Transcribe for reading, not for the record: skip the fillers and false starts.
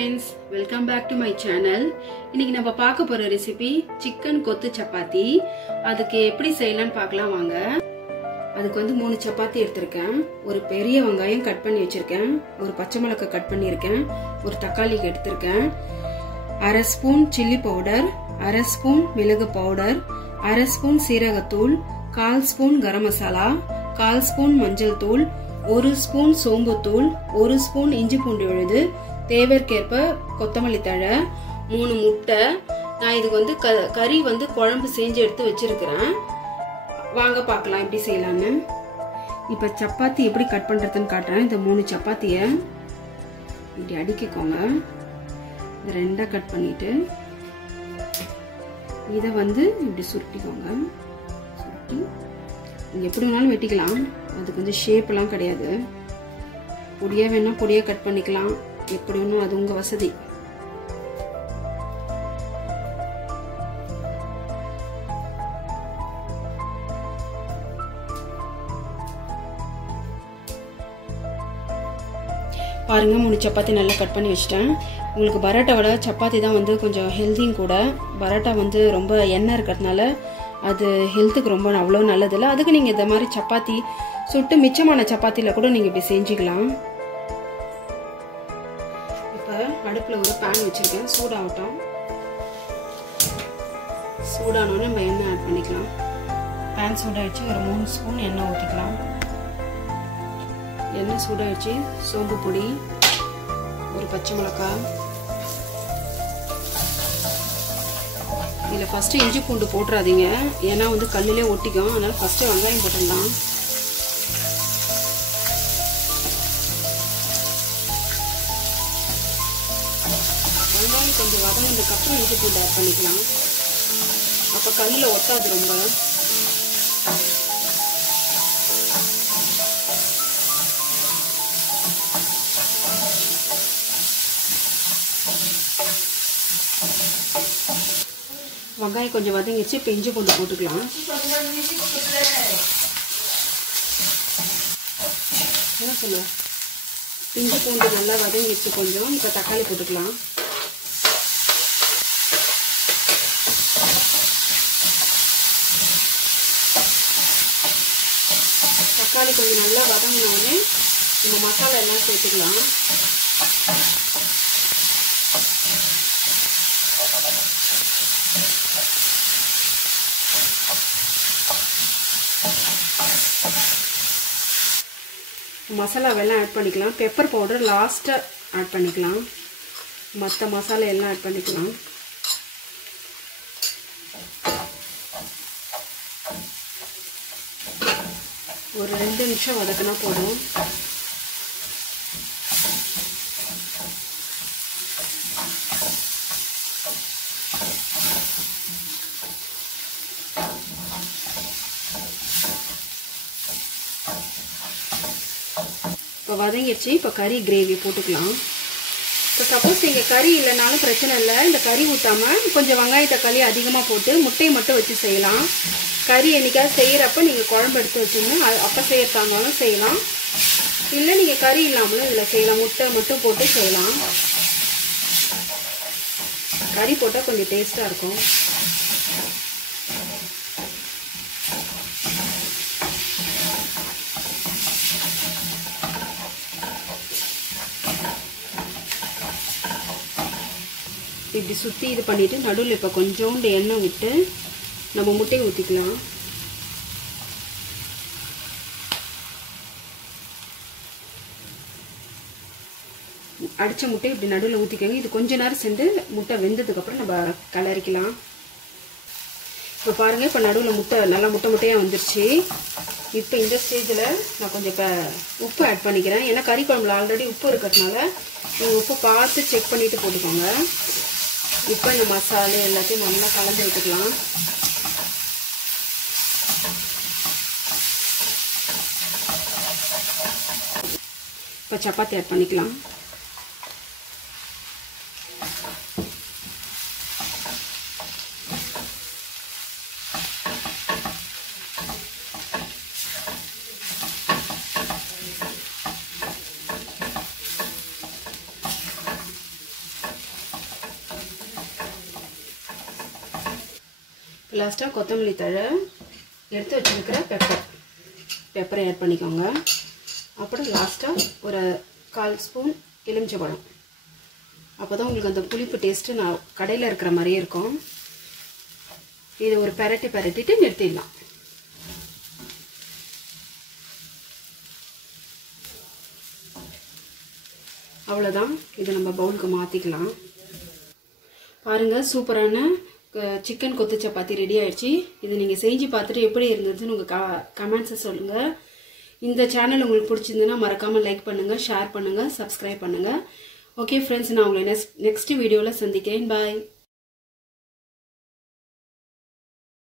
Friends, welcome back to my channel. இன்னைக்கு நம்ம பார்க்க போற ரெசிபி சிக்கன் கொத்து சப்பாத்தி. அதுக்கு எப்படி செய்யலாம்னு பார்க்கலாம் வாங்க. அதுக்கு வந்து 3 சப்பாத்தி எடுத்துர்க்கேன். ஒரு பெரிய வெங்காயம் கட் பண்ணி வச்சிருக்கேன். ஒரு பச்சை மிளகாய் கட் பண்ணியிருக்கேன். ஒரு தக்காளி எடுத்துர்க்கேன். 1/2 ஸ்பூன் சில்லி பவுடர், 1/2 ஸ்பூன் மிளகு பவுடர், 1/2 ஸ்பூன் சீரகத்தூள், 1/4 ஸ்பூன் கரம் மசாலா, 1/4 ஸ்பூன் மஞ்சள் தூள், 1 ஸ்பூன் சோம்பு தூள், 1 ஸ்பூன் இஞ்சி பூண்டு விழுது, தேவைக்கேற்ப கொத்தமல்லி தழை, 3 முட்டை. நான் இதுக்கு வந்து கறி வந்து குழம்பு செஞ்சு எடுத்து வச்சிருக்கிறேன். வாங்க பார்க்கலாம் எப்படி செய்யலாம்னு. இப்போ சப்பாத்தி எப்படி கட் பண்றதுன்னு காட்டுறேன். இந்த 3 சப்பாத்தியை இப்படி அடிக்கிக்கோங்க. இது 2 கட் பண்ணிட்டு இதை வந்து இப்படி சுருட்டிக்கோங்க. சுருட்டி நீங்க எப்படி வேணாலும் வெட்டிக்கலாம். அதுக்கு வந்து ஷேப் எல்லாம் கிடையாது. பொடியா வேணா பொடியா கட் பண்ணிக்கலாம். எப்படி வேணும் அது உங்க வசதி. பாருங்க 3 சப்பாத்தி நல்லா கட் பண்ணி வச்சிட்டேன். உங்களுக்கு பரோட்டா விட சப்பாத்தி தான் வந்து கொஞ்சம் ஹெல்தியும் கூட. பரோட்டா வந்து ரொம்ப எண்ணெய் இருக்கிறதுனால அது ஹெல்த்துக்கு ரொம்ப அவ்வளோ நல்லது இல்லை. அதுக்கு நீங்கள் இந்த மாதிரி சப்பாத்தி சுட்டு மிச்சமான சப்பாத்தியில் கூட நீங்கள் இப்படி செஞ்சுக்கலாம். இப்போ அடுப்பில் ஒரு பேன் வச்சுருக்கேன். சூடாகட்டும். சூடானோன்னு நம்ம எண்ணெய் ஆட் பண்ணிக்கலாம். பேன் சூடாகிடுச்சு. ஒரு 3 ஸ்பூன் எண்ணெய் ஊற்றிக்கலாம். எண்ணெய் சூடாகிடுச்சு. சோம்பு பொடி, ஒரு பச்சை மிளகாய், இதில் ஃபஸ்ட்டு இஞ்சி பூண்டு போட்டுறாதீங்க. ஏன்னா வந்து கல்லிலே ஒட்டிக்கும். அதனால் ஃபஸ்ட்டு வெங்காயம் போட்டுடலாம். வெங்காயம் கொஞ்சம் வதங்கினதுக்கப்புறம் இஞ்சி பூண்டு ஆட் பண்ணிக்கலாம். அப்போ கல்லில் ஒட்டாது ரொம்ப. வெங்காயம் கொஞ்சம் வதங்கிடுச்சு. இப்போ இஞ்சி பூண்டு போட்டுக்கலாம். என்ன சொல்லுவேன், இஞ்சி பூண்டு நல்லா வதங்கிடுச்சு கொஞ்சம். இப்போ தக்காளி போட்டுக்கலாம். தக்காளி கொஞ்சம் நல்லா வதங்கினோடனே நம்ம மசாலா எல்லாம் சேர்த்துக்கலாம். மசாலாவெல்லாம் ஆட் பண்ணிக்கலாம். பெப்பர் பவுடர் லாஸ்ட்டாக ஆட் பண்ணிக்கலாம். மற்ற மசாலா எல்லாம் ஆட் பண்ணிக்கலாம். ஒரு 2 நிமிஷம் வதக்கினா போதும். இப்போ வதங்கிடுச்சு. இப்போ கறி கிரேவி போட்டுக்கலாம். இப்போ சப்போஸ் நீங்கள் கறி இல்லைனாலும் பிரச்சனை இல்லை. இந்த கறி ஊற்றாமல் கொஞ்சம் வெங்காய தக்காளி அதிகமாக போட்டு முட்டையை மட்டும் வச்சு செய்யலாம். கறி என்னைக்காவது செய்கிறப்ப நீங்கள் குழம்பு எடுத்து வச்சுக்கணும். அப்போ செய்யறதாங்களும் செய்யலாம். இல்லை நீங்கள் கறி இல்லாமலும் இதில் செய்யலாம். முட்டை மட்டும் போட்டு செய்யலாம். கறி போட்டால் கொஞ்சம் டேஸ்ட்டாக இருக்கும். இப்படி சுற்றி இது பண்ணிவிட்டு நடுவில் இப்போ கொஞ்சோண்டு எண்ணெய் விட்டு நம்ம முட்டையை ஊற்றிக்கலாம். அடித்த முட்டை இப்படி நடுவில் ஊற்றிக்கோங்க. இது கொஞ்ச நேரம் சென்று முட்டை வெந்ததுக்கப்புறம் நம்ம கலரிக்கலாம். இப்போ பாருங்கள், இப்போ நடுவில் முட்டை நல்லா முட்டையாக வந்துருச்சு. இப்போ இந்த ஸ்டேஜில் நான் கொஞ்சம் இப்போ உப்பு ஆட் பண்ணிக்கிறேன். ஏன்னா கறி குழம்புல ஆல்ரெடி உப்பு இருக்கிறதுனால நீங்கள் உப்பு பார்த்து செக் பண்ணிவிட்டு போட்டுக்கோங்க. இப்போ இந்த மசாலா எல்லாத்தையும் நல்லா கலந்து விட்டுக்கலாம். இப்போ சப்பாத்தி ஆட் பண்ணிக்கலாம். லாஸ்ட்டாக கொத்தமல்லி தழை, எடுத்து வச்சுருக்கிற பெப்பரை ஆட் பண்ணிக்கோங்க. அப்புறம் லாஸ்ட்டாக ஒரு 1/4 ஸ்பூன் எலுமிச்சைப்பழம். அப்போ தான் உங்களுக்கு அந்த புளிப்பு டேஸ்ட்டு நான் கடையில் இருக்கிற மாதிரியே இருக்கும். இதை ஒரு பெரட்டிட்டு நிறுத்திடலாம். அவ்வளோதான். இதை நம்ம பவுலுக்கு மாற்றிக்கலாம். பாருங்கள், சூப்பரான சிக்கன் கொத்து சப்பாத்தி ரெடி ஆயிடுச்சு. இது நீங்கள் செஞ்சு பார்த்துட்டு எப்படி இருந்ததுன்னு உங்கள் கமெண்ட்ஸை சொல்லுங்கள். இந்த சேனல் உங்களுக்கு பிடிச்சிருந்துன்னா மறக்காமல் லைக் பண்ணுங்கள், ஷேர் பண்ணுங்கள், சப்ஸ்கிரைப் பண்ணுங்கள். ஓகே ஃப்ரெண்ட்ஸ், நான் உங்களை நெக்ஸ்ட் வீடியோவில் சந்திக்கிறேன். பாய்.